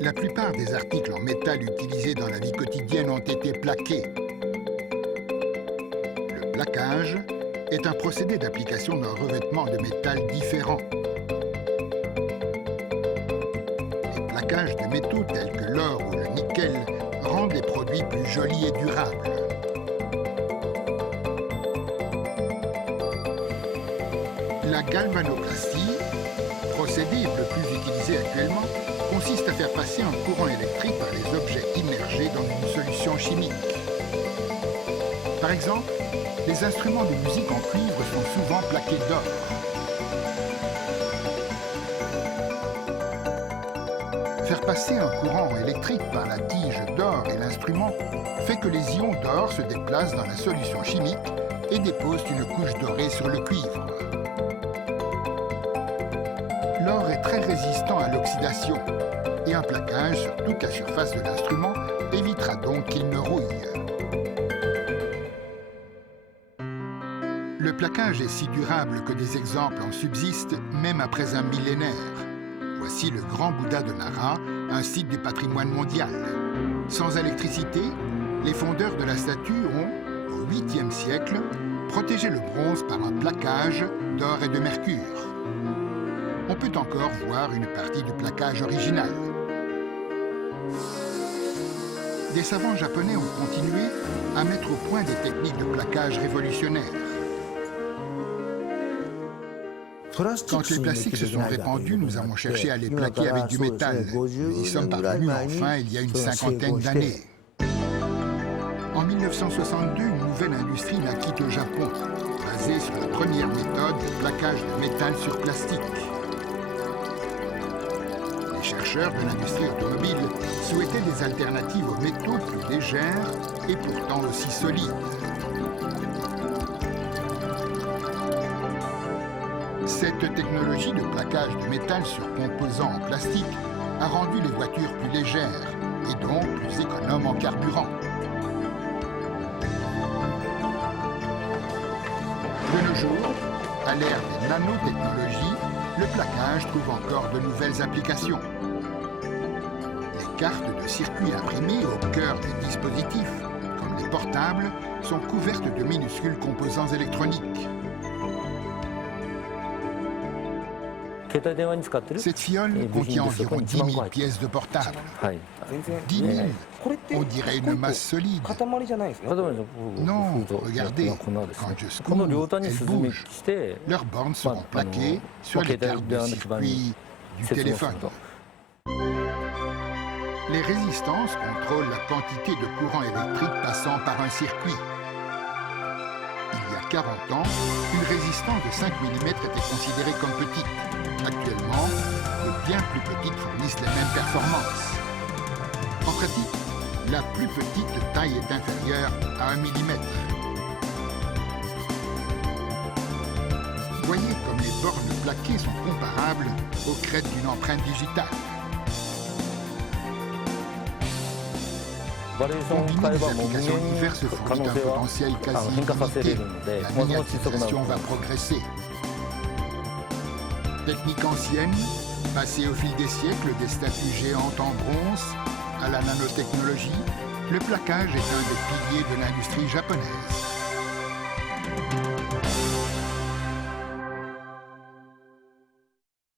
La plupart des articles en métal utilisés dans la vie quotidienne ont été plaqués. Le plaquage est un procédé d'application d'un revêtement de métal différent. Les plaquages de métaux tels que l'or ou le nickel rendent les produits plus jolis et durables. La galvanoplastie, procédé le plus utilisé actuellement, consiste à faire passer un courant électrique par les objets immergés dans une solution chimique. Par exemple, les instruments de musique en cuivre sont souvent plaqués d'or. Faire passer un courant électrique par la tige d'or et l'instrument fait que les ions d'or se déplacent dans la solution chimique et déposent une couche dorée sur le cuivre. L'or est très résistant à l'oxydation et un plaquage sur toute la surface de l'instrument évitera donc qu'il ne rouille. Le plaquage est si durable que des exemples en subsistent même après un millénaire. Voici le Grand Bouddha de Nara, un site du patrimoine mondial. Sans électricité, les fondeurs de la statue ont, au 8e siècle, protégé le bronze par un plaquage d'or et de mercure. On peut encore voir une partie du plaquage original. Des savants japonais ont continué à mettre au point des techniques de plaquage révolutionnaires. Quand les plastiques se sont répandus, nous avons cherché à les plaquer avec du métal. Nous y sommes parvenus enfin il y a une cinquantaine d'années. En 1962, une nouvelle industrie naquit au Japon, basée sur la première méthode de plaquage de métal sur plastique. Les chercheurs de l'industrie automobile souhaitaient des alternatives aux métaux plus légères et pourtant aussi solides. Cette technologie de plaquage de métal sur composants en plastique a rendu les voitures plus légères et donc plus économes en carburant. De nos jours, à l'ère des nanotechnologies, le plaquage trouve encore de nouvelles applications. Les cartes de circuits imprimés au cœur des dispositifs, comme les portables, sont couvertes de minuscules composants électroniques. Cette fiole contient environ 10 000 pièces de portable. 10 000, on dirait une masse solide. Non, regardez, quand je secoue, elles bougent. Leurs bornes seront plaquées sur les cartes de circuit du téléphone. Les résistances contrôlent la quantité de courant électrique passant par un circuit. Il y a 40 ans, une résistance de 5 mm était considérée comme petite. Actuellement, de bien plus petites fournissent les mêmes performances. En pratique, la plus petite taille est inférieure à 1 mm. Voyez comme les bornes plaquées sont comparables aux crêtes d'une empreinte digitale. Combiner des applications diverses fournit un potentiel quasi illimité. La miniaturisation va progresser. Technique ancienne, passée au fil des siècles des statues géantes en bronze à la nanotechnologie, le plaquage est un des piliers de l'industrie japonaise.